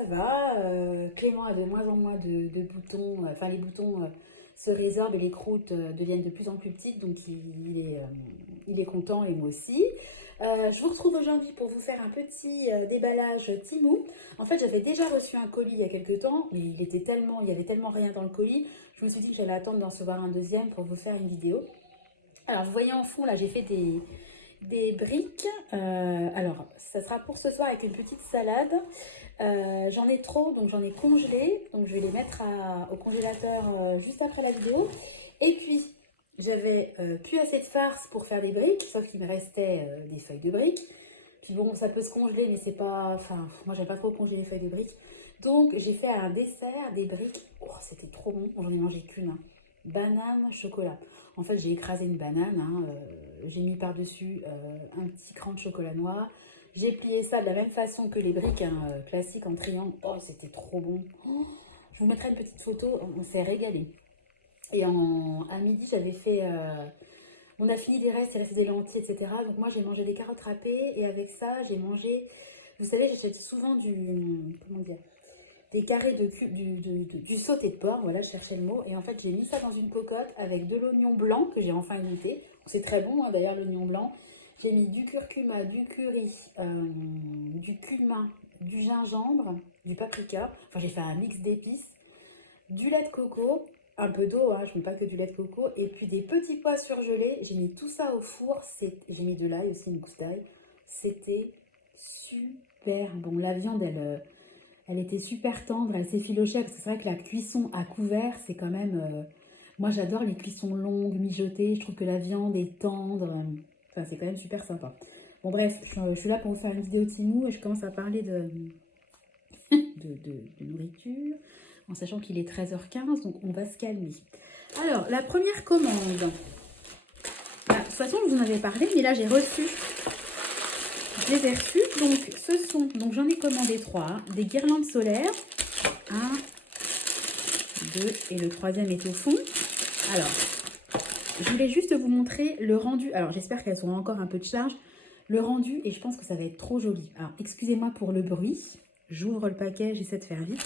ça va. Clément a de moins en moins de boutons. Enfin, les boutons se résorbent et les croûtes deviennent de plus en plus petites. Donc, il est content et moi aussi. Je vous retrouve aujourd'hui pour vous faire un petit déballage Temu. En fait, j'avais déjà reçu un colis il y a quelques temps, mais il y avait tellement rien dans le colis. Je me suis dit que j'allais attendre d'en recevoir un deuxième pour vous faire une vidéo. Alors, vous voyez en fond, là, j'ai fait des briques. Alors, ça sera pour ce soir avec une petite salade. J'en ai trop, donc j'en ai congelé. Donc, je vais les mettre au congélateur juste après la vidéo. Et puis, j'avais plus assez de farce pour faire des briques, sauf qu'il me restait des feuilles de briques. Puis bon, ça peut se congeler, mais c'est pas... Enfin, moi, j'aime pas trop congeler les feuilles de briques. Donc, j'ai fait un dessert, des briques. Oh, c'était trop bon. J'en ai mangé qu'une. Hein. Banane, chocolat. En fait, j'ai écrasé une banane. Hein, j'ai mis par-dessus un petit cran de chocolat noir. J'ai plié ça de la même façon que les briques hein, classiques en triangle. Oh, c'était trop bon. Oh, je vous mettrai une petite photo. On s'est régalé. Et à midi, j'avais fait... on a fini des restes, il restait des lentilles, etc. Donc moi, j'ai mangé des carottes râpées. Et avec ça, j'ai mangé... Vous savez, j'achète souvent comment dire, des carrés du sauté de porc. Voilà, je cherchais le mot. Et en fait, j'ai mis ça dans une cocotte avec de l'oignon blanc que j'ai enfin goûté. C'est très bon, hein, d'ailleurs, l'oignon blanc. J'ai mis du curcuma, du curry, du cumin, du gingembre, du paprika. Enfin, j'ai fait un mix d'épices, du lait de coco, un peu d'eau, hein, je ne mets pas que du lait de coco, et puis des petits pois surgelés. J'ai mis tout ça au four. J'ai mis de l'ail aussi, une gousse d'ail. C'était super bon. La viande, elle était super tendre, elle s'effilochait, parce que c'est vrai que la cuisson à couvert, c'est quand même... moi, j'adore les cuissons longues, mijotées. Je trouve que la viande est tendre. Enfin, c'est quand même super sympa. Bon, bref, je suis là pour vous faire une vidéo Temu et je commence à parler de nourriture, en sachant qu'il est 13h15, donc on va se calmer. Alors, la première commande. Bah, de toute façon, je vous en avais parlé, mais là, j'ai reçu... Je les ai reçus, donc ce sont... Donc, j'en ai commandé 3. Hein, des guirlandes solaires. 1, 2 et le troisième est au fond. Alors, je voulais juste vous montrer le rendu. Alors, j'espère qu'elles auront encore un peu de charge. Le rendu, et je pense que ça va être trop joli. Alors, excusez-moi pour le bruit. J'ouvre le paquet, j'essaie de faire vite.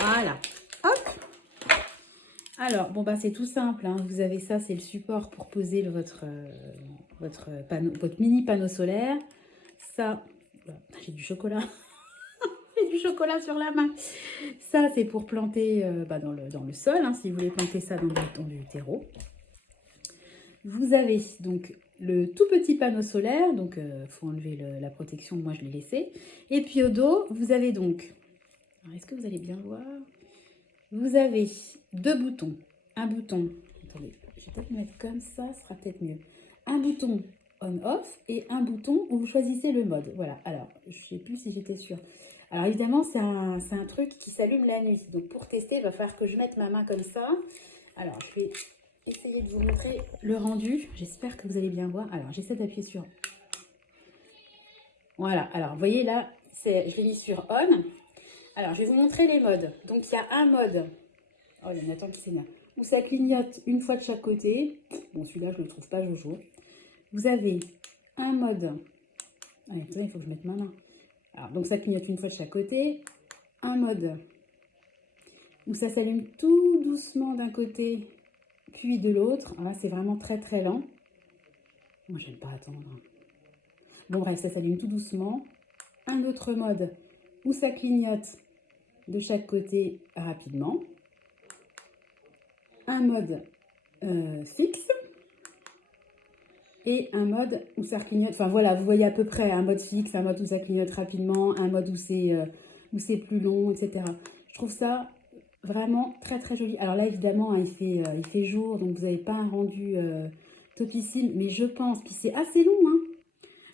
Voilà. Hop. Alors, bon, bah, c'est tout simple. Hein. Vous avez ça, c'est le support pour poser votre mini panneau solaire. Ça, j'ai du chocolat. J'ai du chocolat sur la main. Ça, c'est pour planter dans le sol, hein, si vous voulez planter ça dans du terreau. Vous avez donc le tout petit panneau solaire, donc il faut enlever la protection, moi je l'ai laissé. Et puis au dos, vous avez donc, est-ce que vous allez bien voir? Vous avez 2 boutons. Un bouton, attendez, je vais peut-être le mettre comme ça, ce sera peut-être mieux. Un bouton on-off et un bouton où vous choisissez le mode. Voilà, alors je ne sais plus si j'étais sûre. Alors évidemment, c'est un truc qui s'allume la nuit. Donc pour tester, il va falloir que je mette ma main comme ça. Alors je vais essayer de vous montrer le rendu. J'espère que vous allez bien voir. Alors j'essaie d'appuyer sur... Voilà, alors vous voyez là, je l'ai mis sur on. Alors je vais vous montrer les modes. Donc il y a un mode... Oh, il y a Nathan qui s'énerve. Où ça clignote une fois de chaque côté. Bon, celui-là, je ne le trouve pas jojo. Vous avez un mode... Allez, attendez, il faut que je mette ma main. Alors, donc ça clignote une fois de chaque côté. Un mode où ça s'allume tout doucement d'un côté, puis de l'autre. Là, c'est vraiment très très lent. Moi, j'aime pas attendre. Bon, bref, ça s'allume tout doucement. Un autre mode où ça clignote de chaque côté rapidement. Un mode fixe. Et un mode où ça clignote, enfin voilà, vous voyez à peu près un mode fixe, un mode où ça clignote rapidement, un mode où c'est plus long, etc. Je trouve ça vraiment très très joli. Alors là, évidemment, hein, il fait jour, donc vous n'avez pas un rendu topissime, mais je pense, puis c'est assez long, hein.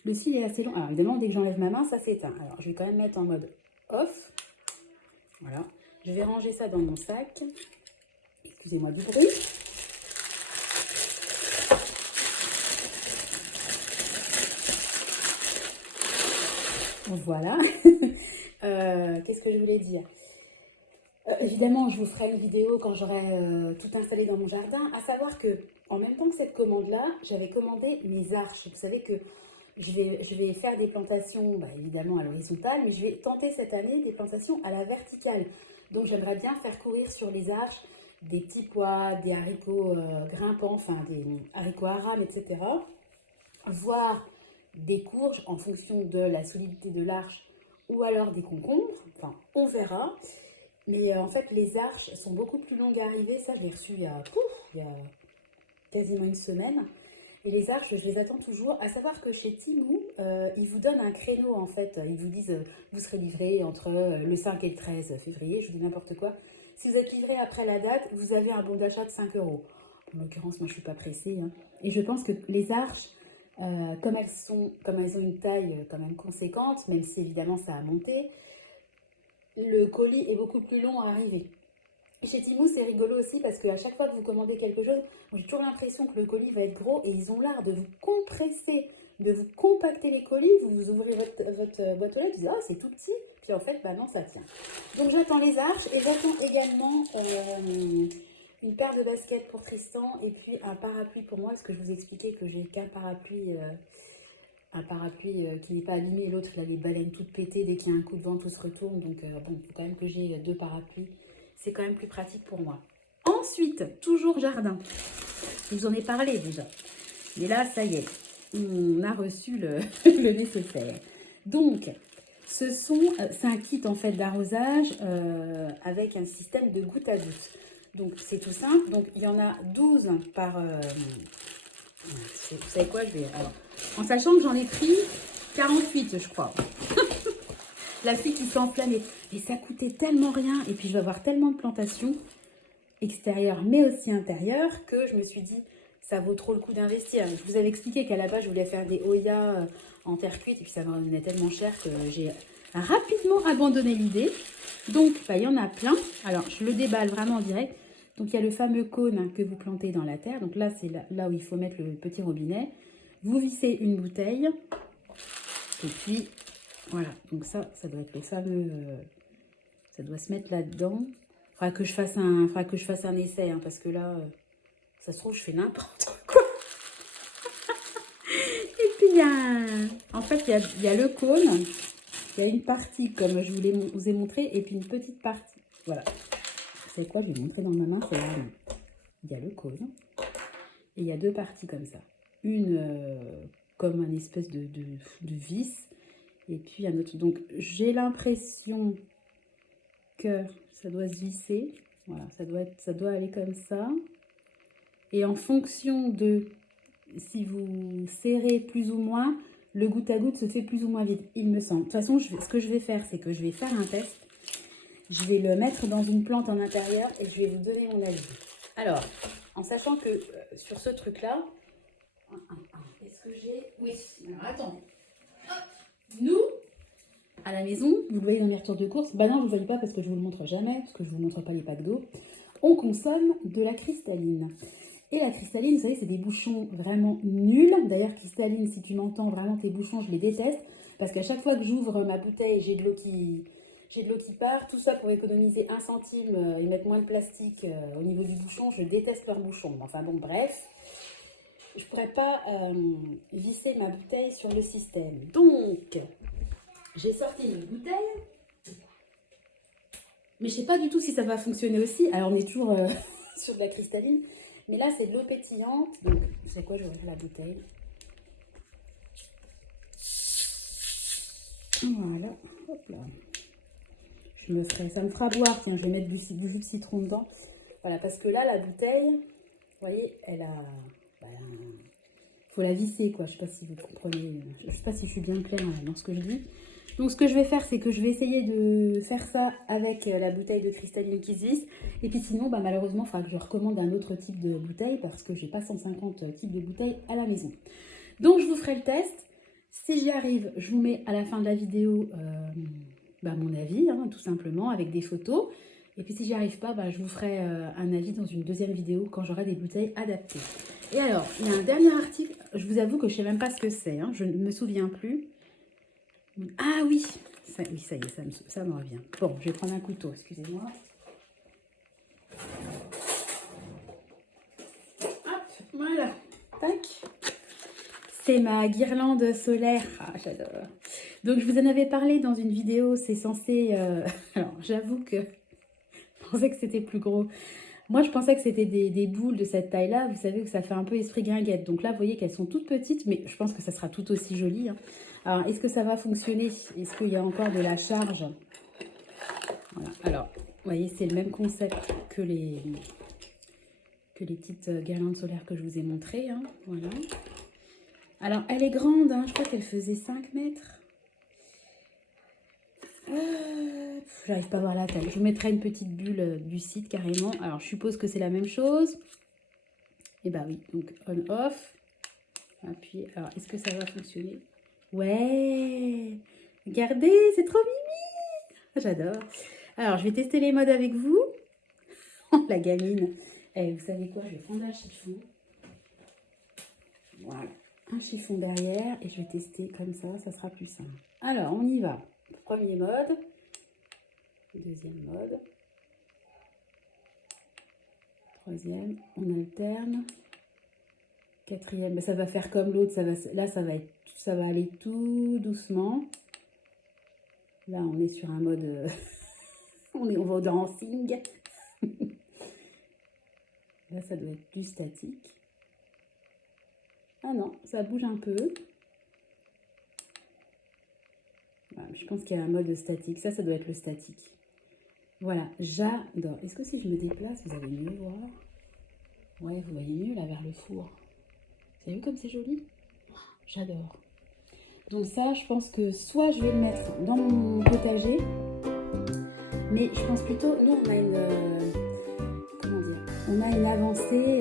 Le fil est assez long. Alors évidemment, dès que j'enlève ma main, ça s'éteint. Alors je vais quand même mettre en mode off. Voilà. Je vais ranger ça dans mon sac. Excusez-moi du bruit. Voilà. Qu'est-ce que je voulais dire? Évidemment, je vous ferai une vidéo quand j'aurai tout installé dans mon jardin. À savoir que, en même temps que cette commande-là, j'avais commandé mes arches. Vous savez que je vais faire des plantations, bah, évidemment à l'horizontale, mais je vais tenter cette année des plantations à la verticale. Donc j'aimerais bien faire courir sur les arches des petits pois, des haricots grimpants, enfin des haricots arames, etc. Voire des courges en fonction de la solidité de l'arche ou alors des concombres, enfin on verra. Mais en fait les arches sont beaucoup plus longues à arriver, ça je l'ai reçu il y a quasiment une semaine. Et les arches, je les attends toujours. À savoir que chez Temu, ils vous donnent un créneau en fait. Ils vous disent vous serez livré entre le 5 et le 13 février, je vous dis n'importe quoi. Si vous êtes livré après la date, vous avez un bon d'achat de 5 euros. En l'occurrence, moi je ne suis pas pressée. Hein. Et je pense que les arches, comme elles ont une taille quand même conséquente, même si évidemment ça a monté, le colis est beaucoup plus long à arriver. Chez Temu, c'est rigolo aussi parce qu'à chaque fois que vous commandez quelque chose, j'ai toujours l'impression que le colis va être gros et ils ont l'art de vous compresser, de vous compacter les colis. Vous ouvrez votre boîte aux lettres, vous dites « Ah, c'est tout petit !» Puis en fait, bah non, ça tient. Donc j'attends les arches et j'attends également une paire de baskets pour Tristan et puis un parapluie pour moi parce que je vous expliquais que j'ai qu'un parapluie... un parapluie qui n'est pas abîmé, l'autre il a les baleines toutes pétées, dès qu'il y a un coup de vent tout se retourne, donc bon, il faut quand même que j'ai 2 parapluies, c'est quand même plus pratique pour moi. Ensuite, toujours jardin, je vous en ai parlé déjà, mais là ça y est, on a reçu le nécessaire. Donc, c'est un kit en fait d'arrosage avec un système de goutte à goutte. Donc c'est tout simple, donc il y en a 12 par... vous savez quoi, alors, en sachant que j'en ai pris 48, je crois. La fille qui s'enflamme, et ça coûtait tellement rien. Et puis, je vais avoir tellement de plantations extérieures, mais aussi intérieures, que je me suis dit, ça vaut trop le coup d'investir. Je vous avais expliqué qu'à la base, je voulais faire des Oya en terre cuite, et puis ça me revenait tellement cher que j'ai rapidement abandonné l'idée. Donc, bah, il y en a plein. Alors, je le déballe vraiment en direct. Donc, il y a le fameux cône que vous plantez dans la terre. Donc là, c'est là où il faut mettre le petit robinet. Vous vissez une bouteille. Et puis, voilà. Donc ça doit être le fameux... ça doit se mettre là-dedans. Il faudra que je fasse un essai. Hein, parce que là, ça se trouve, je fais n'importe quoi. Et puis, en fait, il y a le cône. Il y a une partie, comme je vous ai montré. Et puis, une petite partie. Voilà. Vous savez quoi, je vais vous montrer dans ma main. Il y a le cône. Et il y a 2 parties comme ça. Une comme un espèce de vis. Et puis un autre. Donc j'ai l'impression que ça doit se visser. Voilà, ça doit aller comme ça. Et en fonction de si vous serrez plus ou moins, le goutte à goutte se fait plus ou moins vite, il me semble. De toute façon, ce que je vais faire, c'est que je vais faire un test. Je vais le mettre dans une plante en intérieur et je vais vous donner mon avis. Alors, en sachant que sur ce truc-là, est-ce que j'ai... Oui, alors attends. Nous, à la maison, vous le voyez dans les retours de course, bah non, vous ne voyez pas parce que je ne vous le montre jamais, parce que je ne vous montre pas les packs d'eau. On consomme de la cristalline. Et la cristalline, vous savez, c'est des bouchons vraiment nuls. D'ailleurs, cristalline, si tu m'entends, vraiment tes bouchons, je les déteste. Parce qu'à chaque fois que j'ouvre ma bouteille, j'ai de l'eau qui part. Tout ça pour économiser 1 centime et mettre moins de plastique au niveau du bouchon. Je déteste leurs bouchons. Enfin bon, bref. Je ne pourrais pas visser ma bouteille sur le système. Donc, j'ai sorti une bouteille. Mais je ne sais pas du tout si ça va fonctionner aussi. Alors, on est toujours sur de la cristalline. Mais là, c'est de l'eau pétillante. Donc, c'est quoi, je vais ouvrir la bouteille. Voilà. Hop là. Ça me fera boire. Tiens, je vais mettre du jus de citron dedans. Voilà, parce que là, la bouteille, vous voyez, elle a... faut la visser, quoi. Je ne sais pas si vous comprenez. Je ne sais pas si je suis bien claire dans ce que je dis. Donc, ce que je vais faire, c'est que je vais essayer de faire ça avec la bouteille de cristalline qui se visse. Et puis sinon, bah, malheureusement, il faudra que je recommande un autre type de bouteille parce que j'ai pas 150 types de bouteilles à la maison. Donc, je vous ferai le test. Si j'y arrive, je vous mets à la fin de la vidéo mon avis, hein, tout simplement, avec des photos. Et puis, si j'y arrive pas, je vous ferai un avis dans une deuxième vidéo quand j'aurai des bouteilles adaptées. Et alors, il y a un dernier article. Je vous avoue que je ne sais même pas ce que c'est. Hein, je ne me souviens plus. Ah oui, ça y est, ça me revient. Bon, je vais prendre un couteau, excusez-moi. Hop, voilà, tac. c'est ma guirlande solaire. Ah, j'adore. Donc, je vous en avais parlé dans une vidéo. C'est censé... Alors, j'avoue que je pensais que c'était plus gros. Moi, je pensais que c'était des boules de cette taille-là. Vous savez que ça fait un peu esprit guinguette. Donc là, vous voyez qu'elles sont toutes petites, mais je pense que ça sera tout aussi joli, hein. Alors, est-ce que ça va fonctionner? Est-ce qu'il y a encore de la charge? Voilà. Alors, vous voyez, c'est le même concept que les petites guirlandes solaires que je vous ai montrées, hein. Voilà. Alors, elle est grande, hein. Je crois qu'elle faisait 5 mètres. J'arrive pas à voir la taille. Je vous mettrai une petite bulle du site carrément. Alors, je suppose que c'est la même chose. Et bah oui, donc on-off. Appuyer. Alors, est-ce que ça va fonctionner? Ouais! Regardez, c'est trop mimi! J'adore. Alors, je vais tester les modes avec vous. La gamine. Et vous savez quoi? Je vais prendre un chiffon. Voilà. Un chiffon derrière. Et je vais tester comme ça sera plus simple. Alors, on y va. Premier mode. Deuxième mode. Troisième. On alterne. Quatrième. Ben, ça va faire comme l'autre. Là, ça va aller tout doucement. Là, on est sur un mode... on va au dancing. Là, ça doit être du statique. Ah non, ça bouge un peu. Voilà, je pense qu'il y a un mode statique. Ça doit être le statique. Voilà, j'adore. Est-ce que si je me déplace, vous allez mieux voir? Ouais, vous voyez mieux là vers le four. Vous avez vu comme c'est joli? J'adore. Donc ça, je pense que soit je vais le mettre dans mon potager, mais je pense plutôt, nous on a une avancée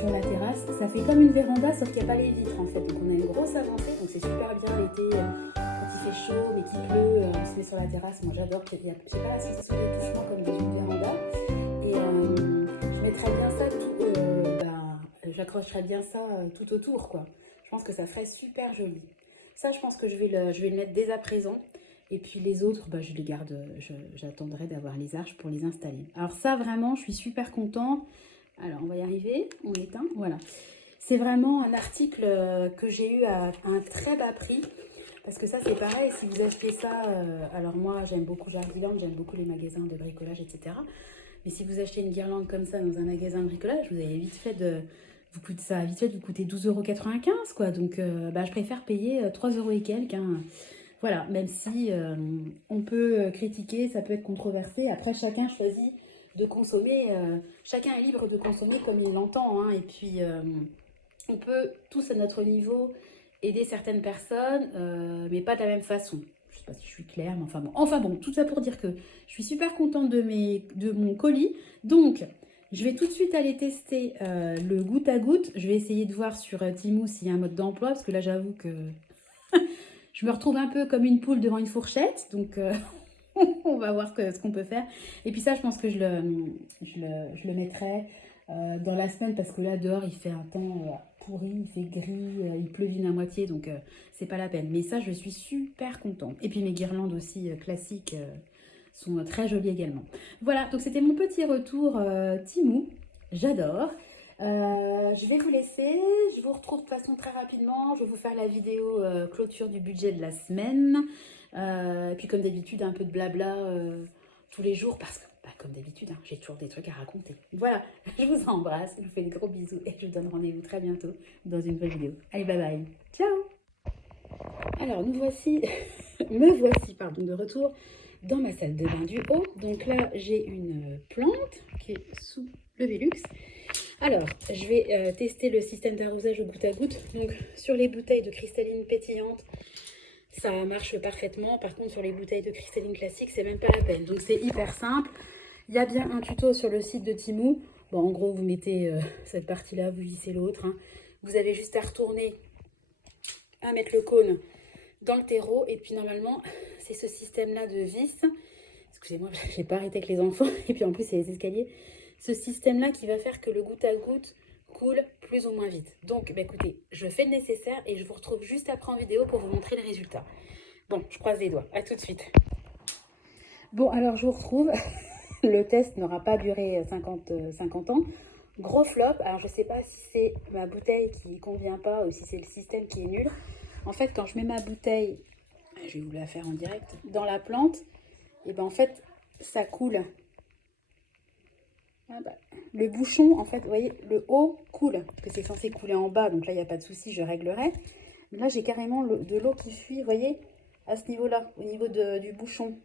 sur la terrasse. Ça fait comme une véranda, sauf qu'il n'y a pas les vitres en fait. Donc on a une grosse avancée, donc c'est super bien l'été. Quand il fait chaud mais qu'il pleut, on se met sur la terrasse. Moi j'adore, j'ai pas la sensation d'étouffement comme dans une véranda. Et je mettrais bien ça j'accrocherais bien ça tout autour quoi. Je pense que ça ferait super joli. Ça je pense que je vais le mettre dès à présent. Et puis les autres, bah, je les garde, j'attendrai d'avoir les arches pour les installer. Alors ça vraiment, je suis super contente. Alors on va y arriver, on éteint, voilà. C'est vraiment un article que j'ai eu à un très bas prix. Parce que ça c'est pareil, si vous achetez ça, alors moi j'aime beaucoup Jardiland, j'aime beaucoup les magasins de bricolage, etc. Mais si vous achetez une guirlande comme ça dans un magasin de bricolage, vous avez vite fait de... Ça va vite fait de vous coûter 12,95 € quoi. Donc bah, je préfère payer 3 € et quelques, hein. Voilà, même si on peut critiquer, ça peut être controversé. Après, chacun choisit de consommer, chacun est libre de consommer comme il l'entend, hein. Et puis, on peut tous à notre niveau aider certaines personnes, mais pas de la même façon. Je ne sais pas si je suis claire, mais enfin bon, tout ça pour dire que je suis super contente de mon colis. Donc, je vais tout de suite aller tester le goutte à goutte. Je vais essayer de voir sur Temu s'il y a un mode d'emploi, parce que là, j'avoue que... je me retrouve un peu comme une poule devant une fourchette, donc on va voir ce qu'on peut faire. Et puis ça, je pense que je le mettrai dans la semaine, parce que là, dehors, il fait un temps pourri, il fait gris, il pleuvine à moitié, donc c'est pas la peine. Mais ça, je suis super contente. Et puis mes guirlandes aussi classiques sont très jolies également. Voilà, donc c'était mon petit retour Temu. J'adore. Je vais vous laisser, je vous retrouve de façon très rapidement, je vais vous faire la vidéo clôture du budget de la semaine, et puis comme d'habitude un peu de blabla tous les jours, parce que bah, comme d'habitude hein, j'ai toujours des trucs à raconter. Voilà, je vous embrasse, je vous fais des gros bisous et je vous donne rendez-vous très bientôt dans une nouvelle vidéo. Allez, bye bye, ciao. Alors me voici de retour dans ma salle de bain du haut. Donc là j'ai une plante qui est sous le Velux. Alors, je vais tester le système d'arrosage au goutte à goutte. Donc, sur les bouteilles de cristalline pétillante, ça marche parfaitement. Par contre, sur les bouteilles de cristalline classique, c'est même pas la peine. Donc, c'est hyper simple. Il y a bien un tuto sur le site de Temu. Bon, en gros, vous mettez cette partie-là, vous vissez l'autre, hein. Vous avez juste à retourner, à mettre le cône dans le terreau. Et puis, normalement, c'est ce système-là de vis. Excusez-moi, je n'ai pas arrêté avec les enfants. Et puis, en plus, il y a les escaliers. Ce système-là qui va faire que le goutte à goutte coule plus ou moins vite. Donc, bah, écoutez, je fais le nécessaire et je vous retrouve juste après en vidéo pour vous montrer le résultat. Bon, je croise les doigts. À tout de suite. Bon, alors je vous retrouve. Le test n'aura pas duré 50 ans. Gros flop, alors je sais pas si c'est ma bouteille qui convient pas ou si c'est le système qui est nul. En fait, quand je mets ma bouteille, je vais vous la faire en direct, dans la plante, et ben en fait, ça coule. Ah bah, le bouchon, en fait, vous voyez, le haut coule, parce que c'est censé couler en bas, donc là, il n'y a pas de souci, je réglerai. Mais là, j'ai carrément de l'eau qui fuit, vous voyez, à ce niveau-là, au niveau du bouchon.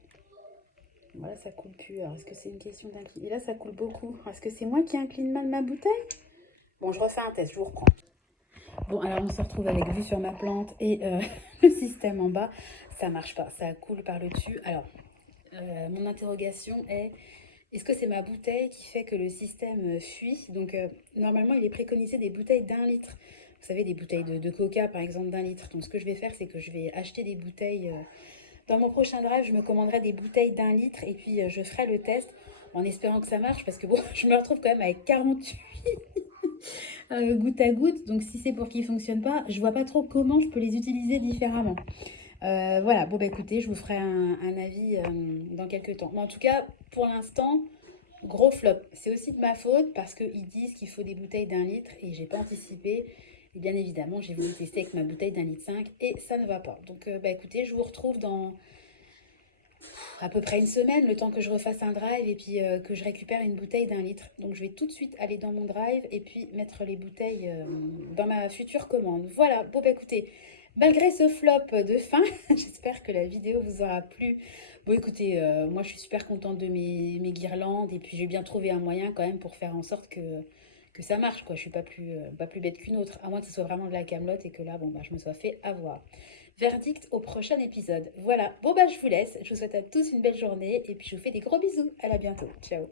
Voilà, ça coule plus. Alors, est-ce que c'est une question d'incliner? Et là, ça coule beaucoup. Est-ce que c'est moi qui incline mal ma bouteille? Bon, je refais un test, je vous reprends. Bon, alors on se retrouve avec vue sur ma plante et le système en bas. Ça marche pas, ça coule par le dessus. Alors, mon interrogation est, est-ce que c'est ma bouteille qui fait que le système fuit? Donc, normalement, il est préconisé des bouteilles d'1 litre. Vous savez, des bouteilles de coca, par exemple, d'1 litre. Donc, ce que je vais faire, c'est que je vais acheter des bouteilles. Dans mon prochain drive, je me commanderai des bouteilles d'1 litre et puis je ferai le test en espérant que ça marche parce que bon, je me retrouve quand même avec 48 goutte à goutte. Donc, si c'est pour qu'ils ne fonctionnent pas, je vois pas trop comment je peux les utiliser différemment. Voilà, bon bah écoutez, je vous ferai un avis dans quelques temps. Mais en tout cas, pour l'instant, gros flop. C'est aussi de ma faute parce qu'ils disent qu'il faut des bouteilles d'1 litre et j'ai pas anticipé. Et bien évidemment, j'ai voulu tester avec ma bouteille d'1,5 litre et ça ne va pas. Donc bah écoutez, je vous retrouve dans à peu près une semaine, le temps que je refasse un drive et puis que je récupère une bouteille d'1 litre. Donc je vais tout de suite aller dans mon drive et puis mettre les bouteilles dans ma future commande. Voilà, bon bah écoutez, malgré ce flop de fin, j'espère que la vidéo vous aura plu. Bon écoutez, moi je suis super contente de mes guirlandes et puis j'ai bien trouvé un moyen quand même pour faire en sorte que ça marche, quoi. Je suis pas plus bête qu'une autre, à moins que ce soit vraiment de la camelote et que là, bon bah je me sois fait avoir. Verdict au prochain épisode. Voilà, bon bah je vous laisse, je vous souhaite à tous une belle journée et puis je vous fais des gros bisous. À la bientôt, ciao.